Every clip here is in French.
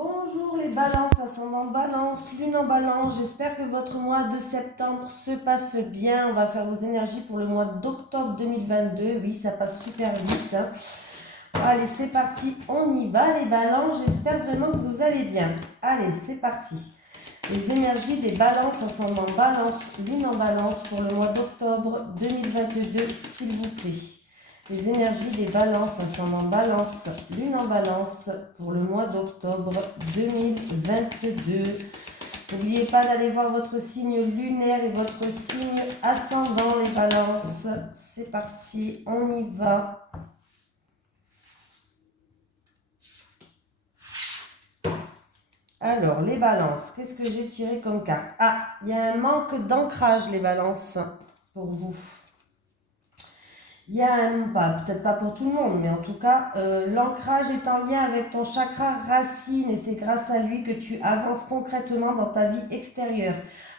Bonjour les balances, ascendant balance, lune en balance, j'espère que votre mois de septembre se passe bien. On va faire vos énergies pour le mois d'octobre 2022, oui ça passe super vite. Allez c'est parti, on y va les balances, j'espère vraiment que vous allez bien. Allez c'est parti. Les énergies des balances, ascendant balance, lune en balance pour le mois d'octobre 2022 s'il vous plaît. Les énergies des balances, ascendant balance, lune en balance pour le mois d'octobre 2022. N'oubliez pas d'aller voir votre signe lunaire et votre signe ascendant les balances. C'est parti, on y va. Alors, les balances, qu'est-ce que j'ai tiré comme carte? Ah, il y a un manque d'ancrage les balances pour vous. Il y a peut-être pas pour tout le monde, mais en tout cas, l'ancrage est en lien avec ton chakra racine et c'est grâce à lui que tu avances concrètement dans ta vie extérieure.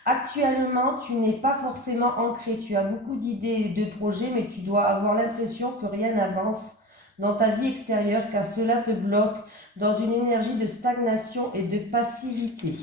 Actuellement, tu n'es pas forcément ancré, tu as beaucoup d'idées et de projets, mais tu dois avoir l'impression que rien n'avance dans ta vie extérieure car cela te bloque dans une énergie de stagnation et de passivité.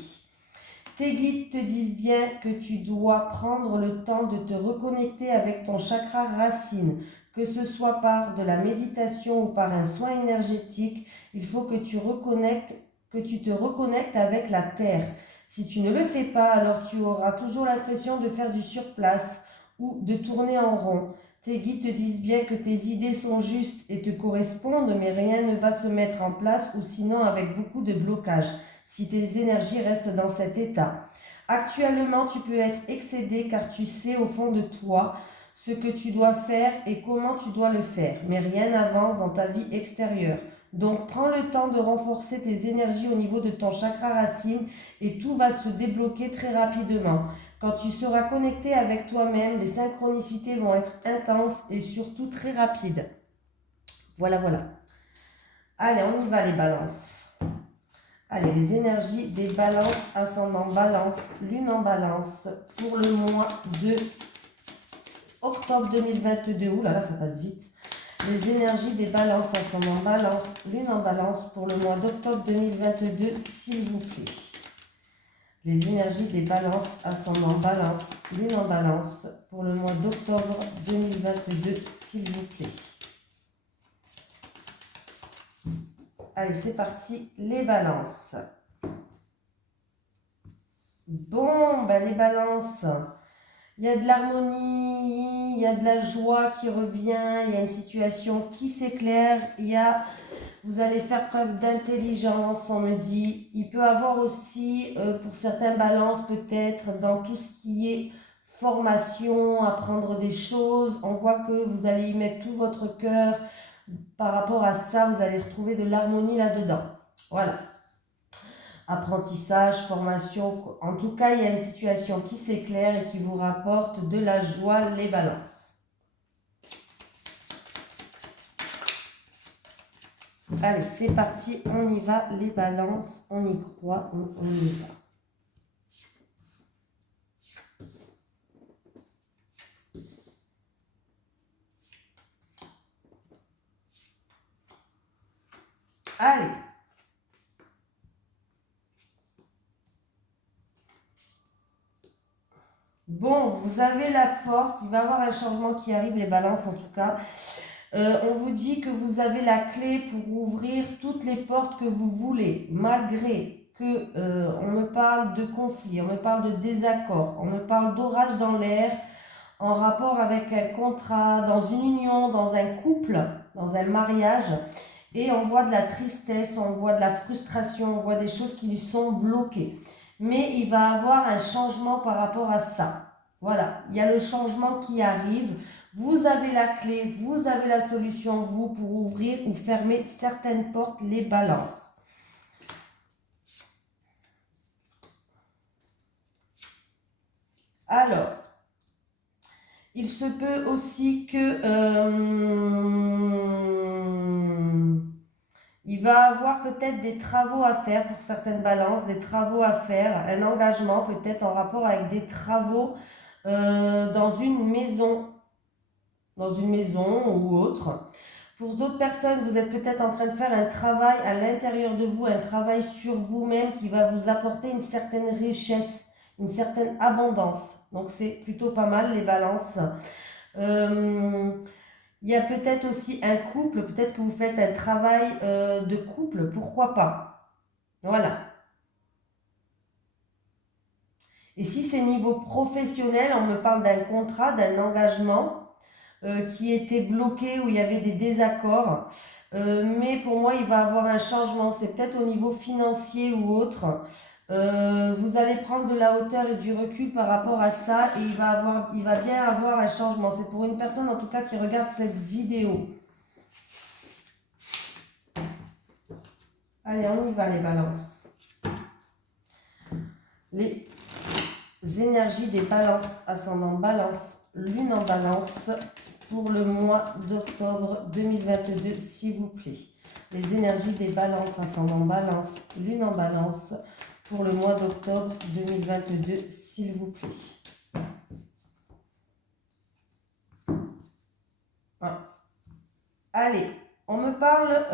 Tes guides te disent bien que tu dois prendre le temps de te reconnecter avec ton chakra racine, que ce soit par de la méditation ou par un soin énergétique. Il faut que tu te reconnectes avec la terre. Si tu ne le fais pas, alors tu auras toujours l'impression de faire du surplace ou de tourner en rond. Tes guides te disent bien que tes idées sont justes et te correspondent, mais rien ne va se mettre en place ou sinon avec beaucoup de blocage si tes énergies restent dans cet état. Actuellement, tu peux être excédé car tu sais au fond de toi ce que tu dois faire et comment tu dois le faire, mais rien n'avance dans ta vie extérieure. Donc, prends le temps de renforcer tes énergies au niveau de ton chakra racine et tout va se débloquer très rapidement. Quand tu seras connecté avec toi-même, les synchronicités vont être intenses et surtout très rapides. Voilà. Allez, on y va les balances. Allez, les énergies des balances, ascendant balance, lune en balance pour le mois de octobre 2022. Ouh là là, ça passe vite. Les énergies des balances, ascendant balance, lune en balance pour le mois d'octobre 2022, s'il vous plaît. Les énergies des balances, ascendant balance, lune en balance pour le mois d'octobre 2022, s'il vous plaît. Allez, c'est parti, les balances. Bon, les balances, il y a de l'harmonie, il y a de la joie qui revient, il y a une situation qui s'éclaire, vous allez faire preuve d'intelligence, on me dit. Il peut avoir aussi, pour certains balances peut-être, dans tout ce qui est formation, apprendre des choses, on voit que vous allez y mettre tout votre cœur. Par rapport à ça, vous allez retrouver de l'harmonie là-dedans. Voilà. Apprentissage, formation, en tout cas, il y a une situation qui s'éclaire et qui vous rapporte de la joie, les balances. Allez, c'est parti, on y va, les balances, on y croit, on y va. Allez. Bon, vous avez la force, il va y avoir un changement qui arrive, les balances en tout cas. On vous dit que vous avez la clé pour ouvrir toutes les portes que vous voulez, malgré que on me parle de conflit, on me parle de désaccord, on me parle d'orage dans l'air, en rapport avec un contrat, dans une union, dans un couple, dans un mariage. Et on voit de la tristesse, on voit de la frustration, on voit des choses qui lui sont bloquées. Mais il va avoir un changement par rapport à ça. Voilà, il y a le changement qui arrive. Vous avez la clé, vous avez la solution, vous, pour ouvrir ou fermer certaines portes, les balances. Alors, il se peut aussi que il va avoir peut-être des travaux à faire pour certaines balances, des travaux à faire, un engagement peut-être en rapport avec des travaux dans une maison ou autre. Pour d'autres personnes, vous êtes peut-être en train de faire un travail à l'intérieur de vous, un travail sur vous-même qui va vous apporter une certaine richesse, une certaine abondance. Donc c'est plutôt pas mal les balances. Il y a peut-être aussi un couple, peut-être que vous faites un travail de couple, pourquoi pas. Voilà. Et si c'est niveau professionnel, on me parle d'un contrat, d'un engagement qui était bloqué, où il y avait des désaccords. Mais pour moi, il va y avoir un changement. C'est peut-être au niveau financier ou autre. Vous allez prendre de la hauteur et du recul par rapport à ça et il va bien avoir un changement. C'est pour une personne en tout cas qui regarde cette vidéo. Allez, on y va les balances. Les énergies des balances, ascendant balance, lune en balance pour le mois d'octobre 2022, s'il vous plaît. Les énergies des balances, ascendant balance, lune en balance pour le mois d'octobre 2022, s'il vous plaît. Ah. Allez, on me parle...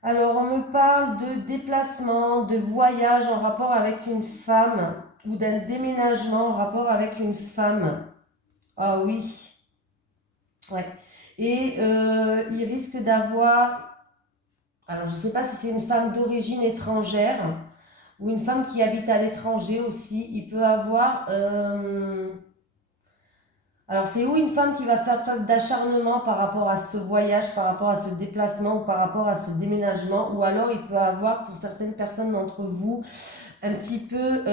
Alors, on me parle de déplacement, de voyage en rapport avec une femme ou d'un déménagement en rapport avec une femme. Ah oui, ouais. Et il risque d'avoir... Alors, je ne sais pas si c'est une femme d'origine étrangère ou une femme qui habite à l'étranger aussi. Il peut avoir... Alors, c'est ou une femme qui va faire preuve d'acharnement par rapport à ce voyage, par rapport à ce déplacement ou par rapport à ce déménagement, ou alors il peut avoir, pour certaines personnes d'entre vous, un petit peu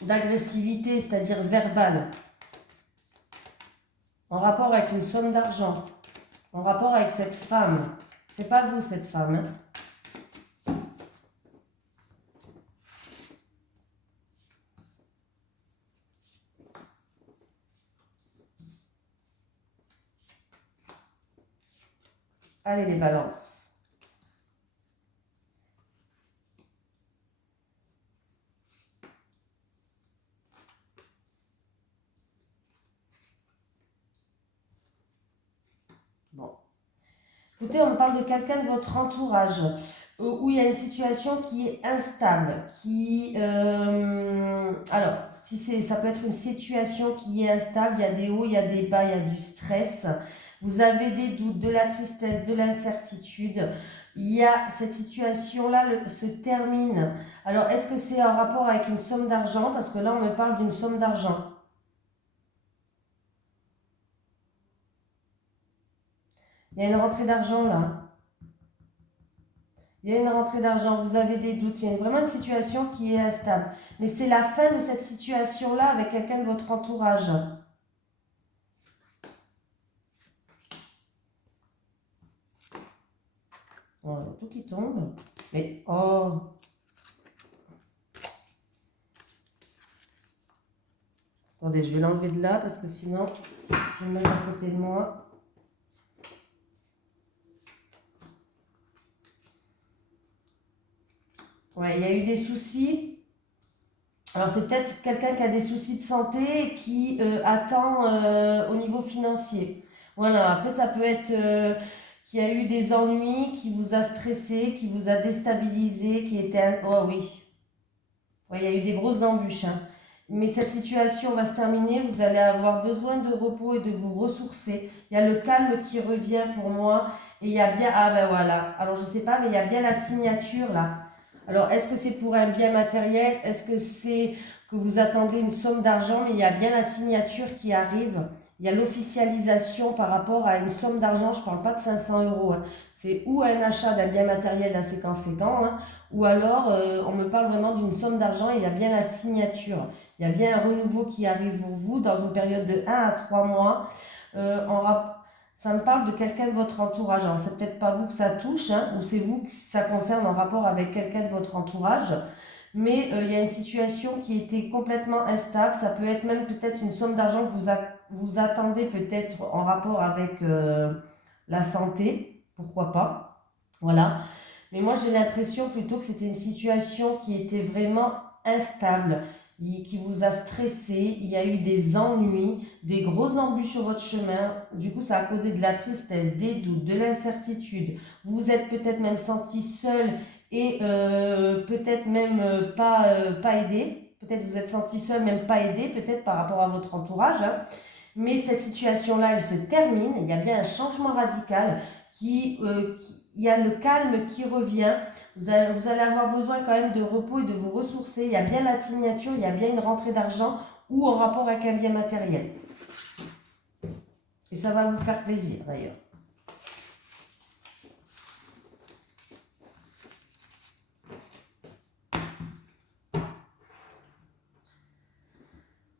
d'agressivité, c'est-à-dire verbale, en rapport avec une somme d'argent, en rapport avec cette femme. C'est pas vous, cette femme, hein. Allez, les balances. Bon. Écoutez, on me parle de quelqu'un de votre entourage où il y a une situation qui est instable, alors, si c'est, ça peut être une situation qui est instable, il y a des hauts, il y a des bas, il y a du stress, vous avez des doutes, de la tristesse, de l'incertitude, il y a cette situation-là se termine. Alors, est-ce que c'est en rapport avec une somme d'argent? Parce que là, on me parle d'une somme d'argent. Il y a une rentrée d'argent là. Il y a une rentrée d'argent, vous avez des doutes, il y a vraiment une situation qui est instable. Mais c'est la fin de cette situation-là avec quelqu'un de votre entourage. Oh, il y a tout qui tombe. Mais, oh. Attendez, je vais l'enlever de là parce que sinon, je vais le mettre à côté de moi. Ouais, il y a eu des soucis. Alors, c'est peut-être quelqu'un qui a des soucis de santé et qui attend au niveau financier. Voilà, après, ça peut être qu'il y a eu des ennuis, qui vous a stressé, qui vous a déstabilisé, qui était... Oh oui, ouais, il y a eu des grosses embûches, hein. Mais cette situation va se terminer, vous allez avoir besoin de repos et de vous ressourcer. Il y a le calme qui revient pour moi. Et il y a bien... Ah ben voilà. Alors je sais pas, mais il y a bien la signature là. Alors est-ce que c'est pour un bien matériel? Est-ce que c'est que vous attendez une somme d'argent? Mais il y a bien la signature qui arrive. Il y a l'officialisation par rapport à une somme d'argent. Je ne parle pas de 500 euros, hein. C'est ou un achat d'un bien matériel assez conséquent, hein, ou alors on me parle vraiment d'une somme d'argent et il y a bien la signature. Il y a bien un renouveau qui arrive pour vous dans une période de 1 à 3 mois. Ça me parle de quelqu'un de votre entourage. Alors, c'est peut-être pas vous que ça touche, hein, ou c'est vous que ça concerne en rapport avec quelqu'un de votre entourage. Mais il y a une situation qui était complètement instable. Ça peut être même peut-être une somme d'argent que vous attendez peut-être en rapport avec la santé. Pourquoi pas. Voilà. Mais moi, j'ai l'impression plutôt que c'était une situation qui était vraiment instable. qui vous a stressé, il y a eu des ennuis, des grosses embûches sur votre chemin. Du coup, ça a causé de la tristesse, des doutes, de l'incertitude. Vous vous êtes peut-être même senti seul et peut-être même pas aidé. Peut-être vous êtes senti seul, même pas aidé, peut-être par rapport à votre entourage. Hein. Mais cette situation-là, elle se termine. Il y a bien un changement radical il y a le calme qui revient. Vous allez avoir besoin quand même de repos et de vous ressourcer. Il y a bien la signature, il y a bien une rentrée d'argent ou en rapport avec un bien matériel. Et ça va vous faire plaisir d'ailleurs.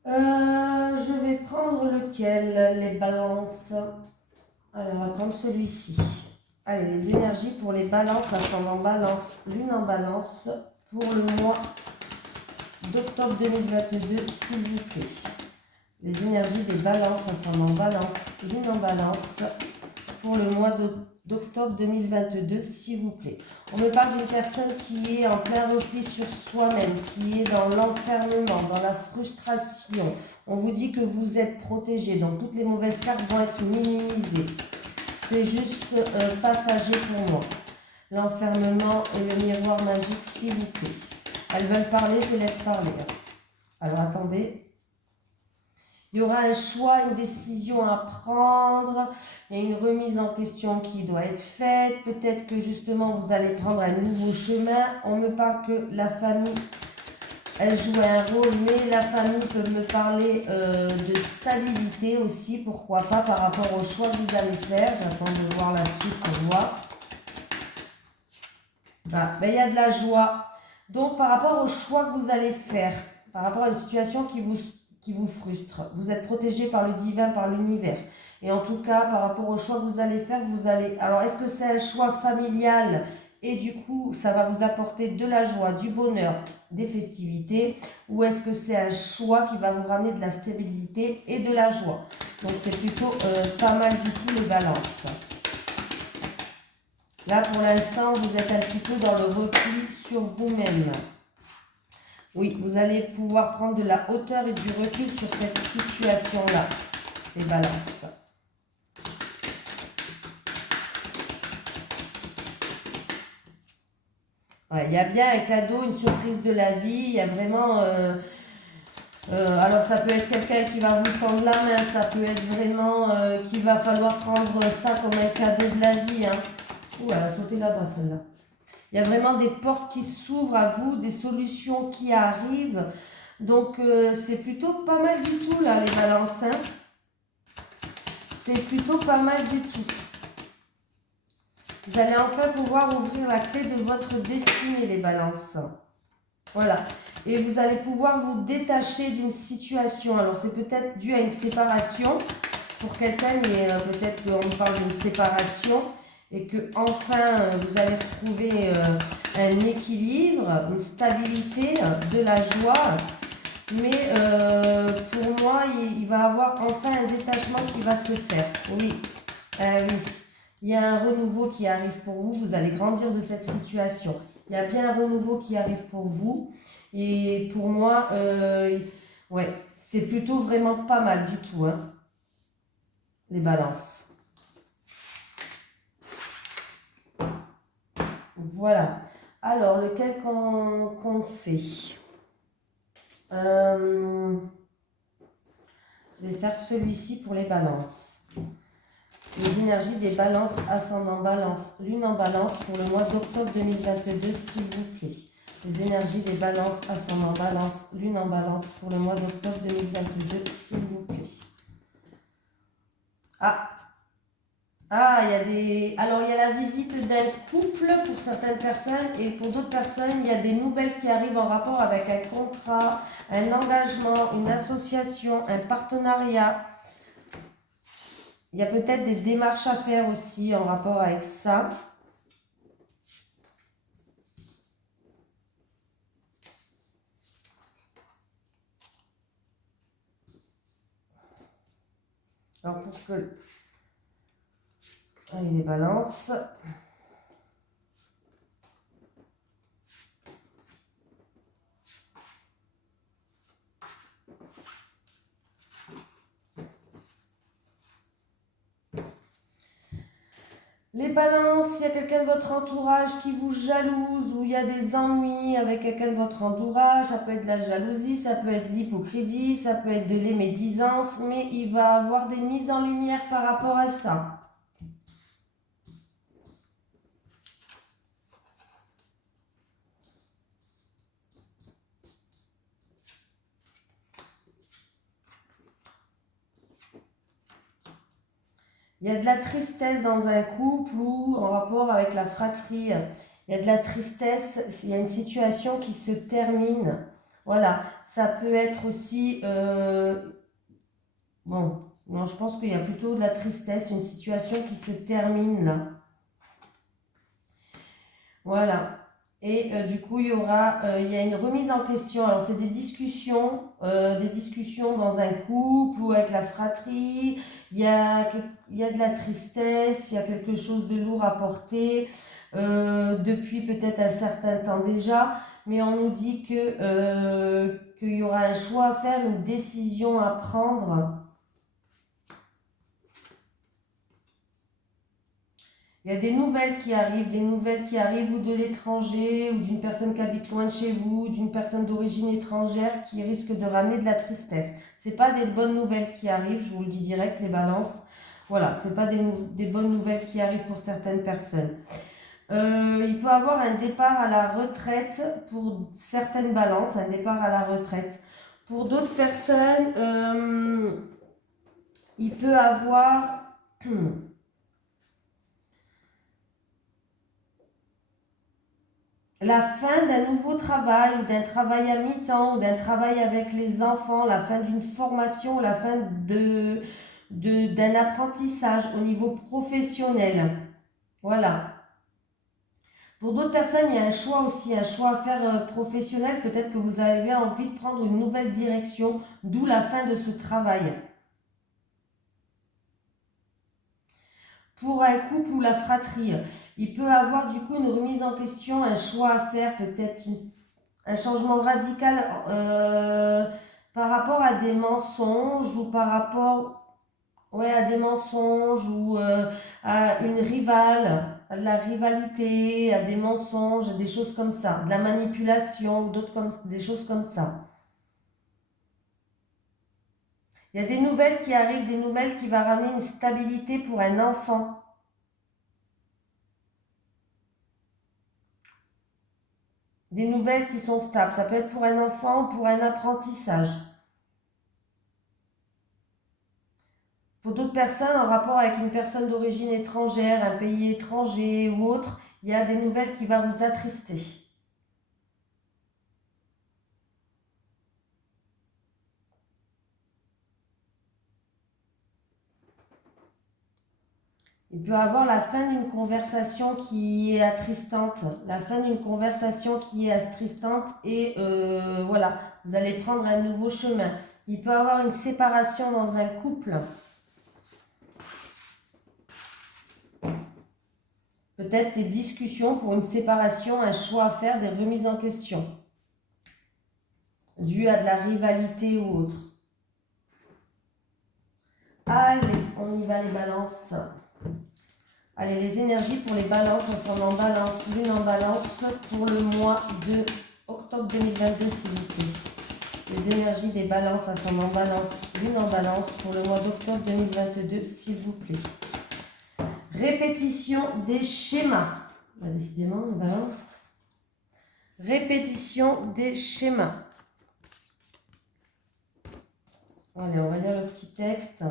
Je vais prendre lequel, les balances. Alors, on va prendre celui-ci. Allez, les énergies pour les balances, ascendant balance, lune en balance, pour le mois d'octobre 2022, s'il vous plaît. Les énergies des balances, ascendant balance, lune en balance, pour le mois d'octobre 2022, s'il vous plaît. On me parle d'une personne qui est en plein repli sur soi-même, qui est dans l'enfermement, dans la frustration. On vous dit que vous êtes protégé, donc toutes les mauvaises cartes vont être minimisées. C'est juste passager pour moi. L'enfermement et le miroir magique, s'il vous plaît. Elles veulent parler, je les laisse parler. Alors attendez. Il y aura un choix, une décision à prendre et une remise en question qui doit être faite. Peut-être que justement vous allez prendre un nouveau chemin. On me parle que la famille, elle joue un rôle, mais la famille peut me parler de stabilité aussi, pourquoi pas, par rapport au choix que vous allez faire. J'attends de voir la suite pour voir. Ah, ben, il y a de la joie. Donc par rapport au choix que vous allez faire, par rapport à une situation qui vous frustre, vous êtes protégé par le divin, par l'univers. Et en tout cas, par rapport au choix que vous allez faire, vous allez... Alors, est-ce que c'est un choix familial et du coup, ça va vous apporter de la joie, du bonheur, des festivités, ou est-ce que c'est un choix qui va vous ramener de la stabilité et de la joie? Donc, c'est plutôt pas mal du tout les balances. Là, pour l'instant, vous êtes un petit peu dans le repli sur vous-même. Oui, vous allez pouvoir prendre de la hauteur et du recul sur cette situation-là, les balances. Ouais, il y a bien un cadeau, une surprise de la vie, il y a vraiment... alors ça peut être quelqu'un qui va vous tendre la main, ça peut être vraiment qu'il va falloir prendre ça comme un cadeau de la vie. Hein. Ouh, elle a sauté là-bas celle-là. Il y a vraiment des portes qui s'ouvrent à vous, des solutions qui arrivent. Donc, c'est plutôt pas mal du tout, là, les balances. Hein. C'est plutôt pas mal du tout. Vous allez enfin pouvoir ouvrir la clé de votre destinée, les balances. Voilà. Et vous allez pouvoir vous détacher d'une situation. Alors, c'est peut-être dû à une séparation pour quelqu'un, mais peut-être qu'on parle d'une séparation. Et que enfin vous allez retrouver un équilibre, une stabilité, de la joie. Mais pour moi, il va y avoir enfin un détachement qui va se faire. Oui, oui. Il y a un renouveau qui arrive pour vous. Vous allez grandir de cette situation. Il y a bien un renouveau qui arrive pour vous. Et pour moi, ouais, c'est plutôt vraiment pas mal du tout, hein, les balances. Voilà. Alors, lequel qu'on fait je vais faire celui-ci pour les balances. Les énergies des balances, ascendant balance, lune en balance pour le mois d'octobre 2022, s'il vous plaît. Les énergies des balances, ascendant balance, lune en balance pour le mois d'octobre 2022, s'il vous plaît. Il y a des... Alors, il y a la visite d'un couple pour certaines personnes et pour d'autres personnes, il y a des nouvelles qui arrivent en rapport avec un contrat, un engagement, une association, un partenariat. Il y a peut-être des démarches à faire aussi en rapport avec ça. Alors, pour que... Allez, les balances. Les balances, s'il y a quelqu'un de votre entourage qui vous jalouse ou il y a des ennuis avec quelqu'un de votre entourage, ça peut être de la jalousie, ça peut être l'hypocrisie, ça peut être de l'médisance, mais il va avoir des mises en lumière par rapport à ça. Il y a de la tristesse dans un couple ou en rapport avec la fratrie. Il y a de la tristesse, il y a une situation qui se termine. Voilà, ça peut être aussi... bon, non, je pense qu'il y a plutôt de la tristesse, une situation qui se termine là. Voilà. Et du coup, il y a une remise en question. Alors, c'est des discussions dans un couple ou avec la fratrie. Il y a de la tristesse, il y a quelque chose de lourd à porter depuis peut-être un certain temps déjà. Mais on nous dit qu'il y aura un choix à faire, une décision à prendre. Il y a des nouvelles qui arrivent ou de l'étranger, ou d'une personne qui habite loin de chez vous, d'une personne d'origine étrangère qui risque de ramener de la tristesse. Ce n'est pas des bonnes nouvelles qui arrivent, je vous le dis direct, les balances. Voilà, ce n'est pas des bonnes nouvelles qui arrivent pour certaines personnes. Il peut y avoir un départ à la retraite pour certaines balances, un départ à la retraite. Pour d'autres personnes, il peut y avoir... la fin d'un nouveau travail ou d'un travail à mi-temps ou d'un travail avec les enfants, la fin d'une formation, la fin d'un apprentissage au niveau professionnel. Voilà. Pour d'autres personnes, il y a un choix aussi, un choix à faire professionnel. Peut-être que vous avez envie de prendre une nouvelle direction, d'où la fin de ce travail. Pour un couple ou la fratrie, il peut avoir du coup une remise en question, un choix à faire, peut-être un changement radical par rapport à des mensonges ou par rapport à des mensonges ou à une rivale, à de la rivalité, à des mensonges, des choses comme ça, de la manipulation, des choses comme ça. Il y a des nouvelles qui arrivent, des nouvelles qui vont ramener une stabilité pour un enfant. Des nouvelles qui sont stables. Ça peut être pour un enfant ou pour un apprentissage. Pour d'autres personnes, en rapport avec une personne d'origine étrangère, un pays étranger ou autre, il y a des nouvelles qui vont vous attrister. Il peut y avoir la fin d'une conversation qui est attristante, la fin d'une conversation qui est attristante et voilà, vous allez prendre un nouveau chemin. Il peut y avoir une séparation dans un couple. Peut-être des discussions pour une séparation, un choix à faire, des remises en question, dues à de la rivalité ou autre. Allez, on y va les balances. Allez, les énergies pour les balances, ascendant balance, lune en balance, pour le mois de octobre 2022, s'il vous plaît. Les énergies des balances, ascendant balance, lune en balance, pour le mois d'octobre 2022, s'il vous plaît. Répétition des schémas. Bah, décidément, les balances. Répétition des schémas. Allez, on va lire le petit texte.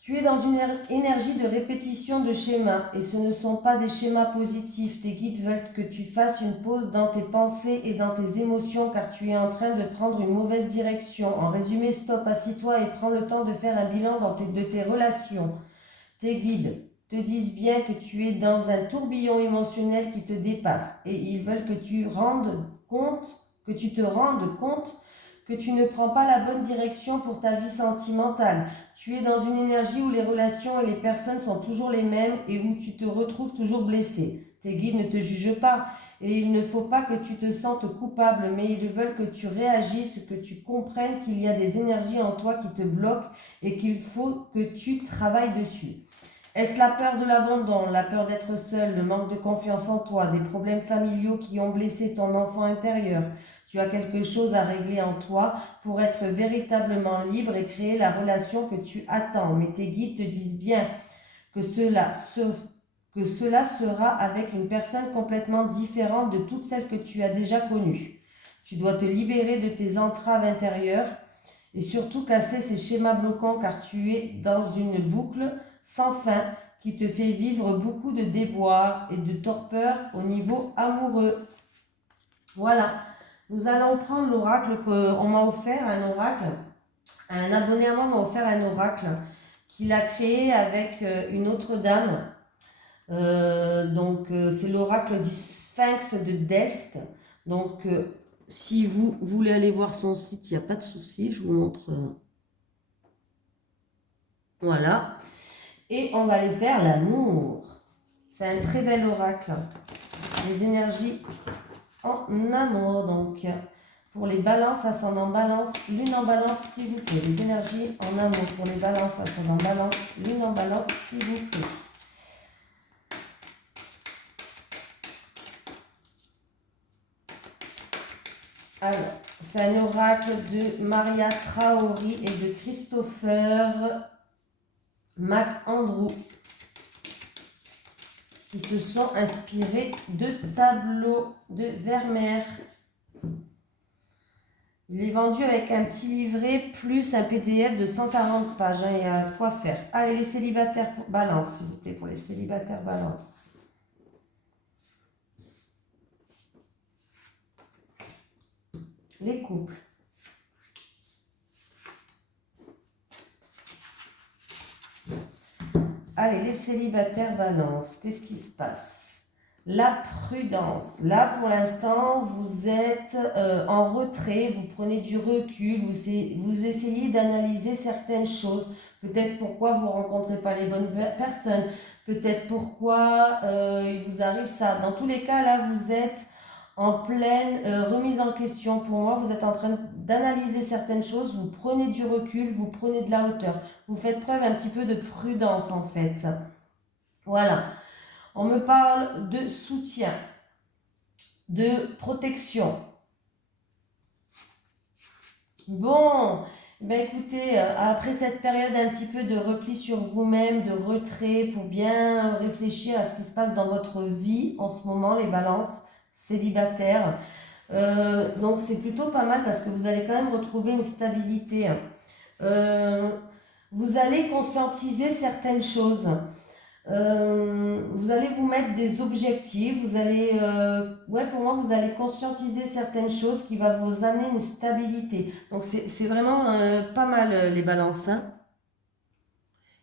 Tu es dans une énergie de répétition de schémas et ce ne sont pas des schémas positifs. Tes guides veulent que tu fasses une pause dans tes pensées et dans tes émotions car tu es en train de prendre une mauvaise direction. En résumé, stop, assis-toi et prends le temps de faire un bilan de tes relations. Tes guides te disent bien que tu es dans un tourbillon émotionnel qui te dépasse et ils veulent que tu te rendes compte que tu ne prends pas la bonne direction pour ta vie sentimentale. Tu es dans une énergie où les relations et les personnes sont toujours les mêmes et où tu te retrouves toujours blessé. Tes guides ne te jugent pas et il ne faut pas que tu te sentes coupable, mais ils veulent que tu réagisses, que tu comprennes qu'il y a des énergies en toi qui te bloquent et qu'il faut que tu travailles dessus. Est-ce la peur de l'abandon, la peur d'être seul, le manque de confiance en toi, des problèmes familiaux qui ont blessé ton enfant intérieur? Tu as quelque chose à régler en toi pour être véritablement libre et créer la relation que tu attends. Mais tes guides te disent bien que que cela sera avec une personne complètement différente de toutes celles que tu as déjà connues. Tu dois te libérer de tes entraves intérieures et surtout casser ces schémas bloquants car tu es dans une boucle sans fin qui te fait vivre beaucoup de déboires et de torpeur au niveau amoureux. Voilà, nous allons prendre l'oracle qu'on m'a offert, un oracle. Un abonné à moi m'a offert un oracle qu'il a créé avec une autre dame. C'est l'oracle du Sphinx de Delft. Donc, si vous voulez aller voir son site, il n'y a pas de souci, je vous montre. Voilà. Et on va aller faire l'amour. C'est un très bel oracle. Les énergies en amour. Donc, pour les balances, ascendant balance, lune en balance, s'il vous plaît. Les énergies en amour. Pour les balances, ascendant balance, lune en balance, s'il vous plaît. Alors, c'est un oracle de Maria Traori et de Christopher McAndrew qui se sont inspirés de tableaux de Vermeer. Il est vendu avec un petit livret plus un PDF de 140 pages. Il y a de quoi faire. Allez, les célibataires balance, s'il vous plaît, pour les célibataires balance. Les couples. Allez, les célibataires balance. Qu'est-ce qui se passe? La prudence. Là, pour l'instant, vous êtes en retrait, vous prenez du recul, vous essayez d'analyser certaines choses. Peut-être pourquoi vous ne rencontrez pas les bonnes personnes. Peut-être pourquoi il vous arrive ça. Dans tous les cas, là, vous êtes en pleine remise en question. Pour moi, vous êtes en train d'analyser certaines choses, vous prenez du recul, vous prenez de la hauteur. Vous faites preuve un petit peu de prudence en fait. Voilà. On me parle de soutien, de protection. Bon, ben écoutez, après cette période un petit peu de repli sur vous-même, de retrait, pour bien réfléchir à ce qui se passe dans votre vie en ce moment, les balances célibataires. Donc c'est plutôt pas mal parce que vous allez quand même retrouver une stabilité. Vous allez conscientiser certaines choses. Vous allez vous mettre des objectifs. Vous allez, pour moi, vous allez conscientiser certaines choses qui va vous amener une stabilité. Donc c'est vraiment pas mal les balances. Hein.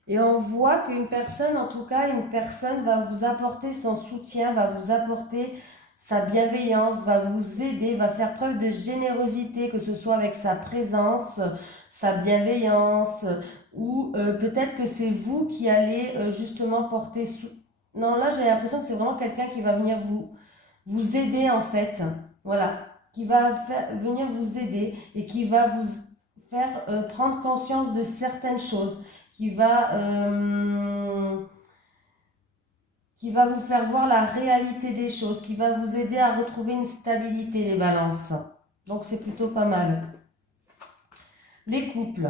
Et on voit qu'une personne, en tout cas, une personne va vous apporter son soutien, va vous apporter sa bienveillance, va vous aider, va faire preuve de générosité, que ce soit avec sa présence, sa bienveillance, ou peut-être que c'est vous qui allez justement porter... Non, là j'ai l'impression que c'est vraiment quelqu'un qui va venir vous aider en fait. Voilà, qui va venir vous aider et qui va vous faire prendre conscience de certaines choses, qui va vous faire voir la réalité des choses, qui va vous aider à retrouver une stabilité, les balances. Donc c'est plutôt pas mal. Les couples.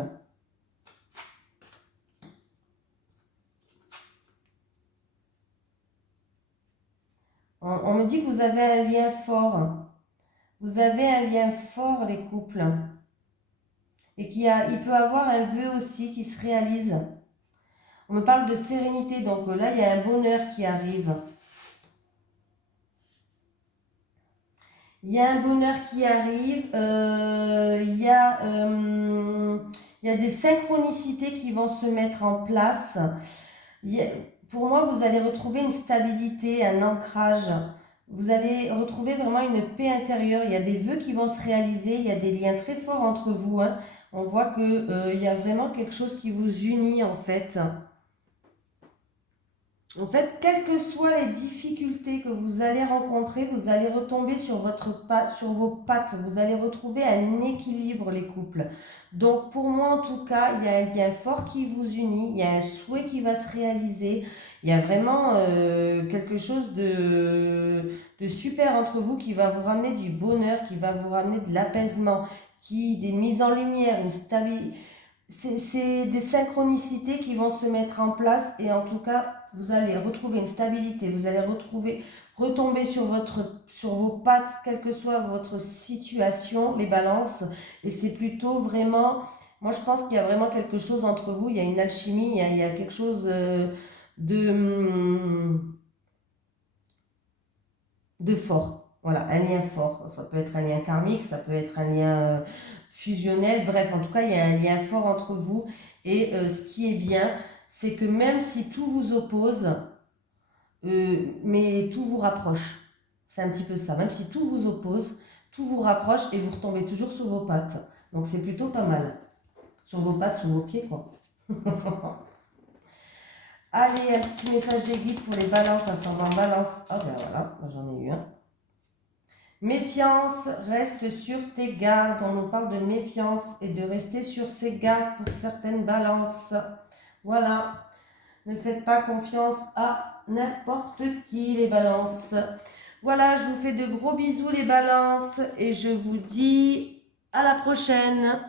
On me dit que vous avez un lien fort. Vous avez un lien fort, les couples. Et il peut avoir un vœu aussi qui se réalise. On me parle de sérénité, donc là, il y a un bonheur qui arrive. Il y a un bonheur qui arrive, il y a des synchronicités qui vont se mettre en place. Pour moi, vous allez retrouver une stabilité, un ancrage. Vous allez retrouver vraiment une paix intérieure. Il y a des vœux qui vont se réaliser, il y a des liens très forts entre vous. Hein. On voit qu'il y a vraiment quelque chose qui vous unit en fait. En fait, quelles que soient les difficultés que vous allez rencontrer, vous allez retomber sur sur vos pattes. Vous allez retrouver un équilibre, les couples. Donc, pour moi, en tout cas, il y a un lien fort qui vous unit. Il y a un souhait qui va se réaliser. Il y a vraiment quelque chose de super entre vous qui va vous ramener du bonheur, qui va vous ramener de l'apaisement, des mises en lumière, une stabilité. C'est des synchronicités qui vont se mettre en place et en tout cas, vous allez retrouver une stabilité, vous allez retomber sur vos pattes, quelle que soit votre situation, les balances. Et c'est plutôt vraiment, moi je pense qu'il y a vraiment quelque chose entre vous, il y a une alchimie, il y a quelque chose de, hum, de fort. Voilà, un lien fort. Ça peut être un lien karmique, ça peut être un lien fusionnel. Bref, en tout cas, il y a un lien fort entre vous. Et ce qui est bien, c'est que même si tout vous oppose, mais tout vous rapproche. C'est un petit peu ça. Même si tout vous oppose, tout vous rapproche et vous retombez toujours sur vos pattes. Donc c'est plutôt pas mal. Sur vos pattes, sur vos pieds, quoi. Allez, un petit message des guides pour les balances, ascendant balance. Ah ben voilà, j'en ai eu un. Méfiance, reste sur tes gardes. On nous parle de méfiance et de rester sur ses gardes pour certaines balances. Voilà. Ne faites pas confiance à n'importe qui, les balances. Voilà, je vous fais de gros bisous, les balances, et je vous dis à la prochaine.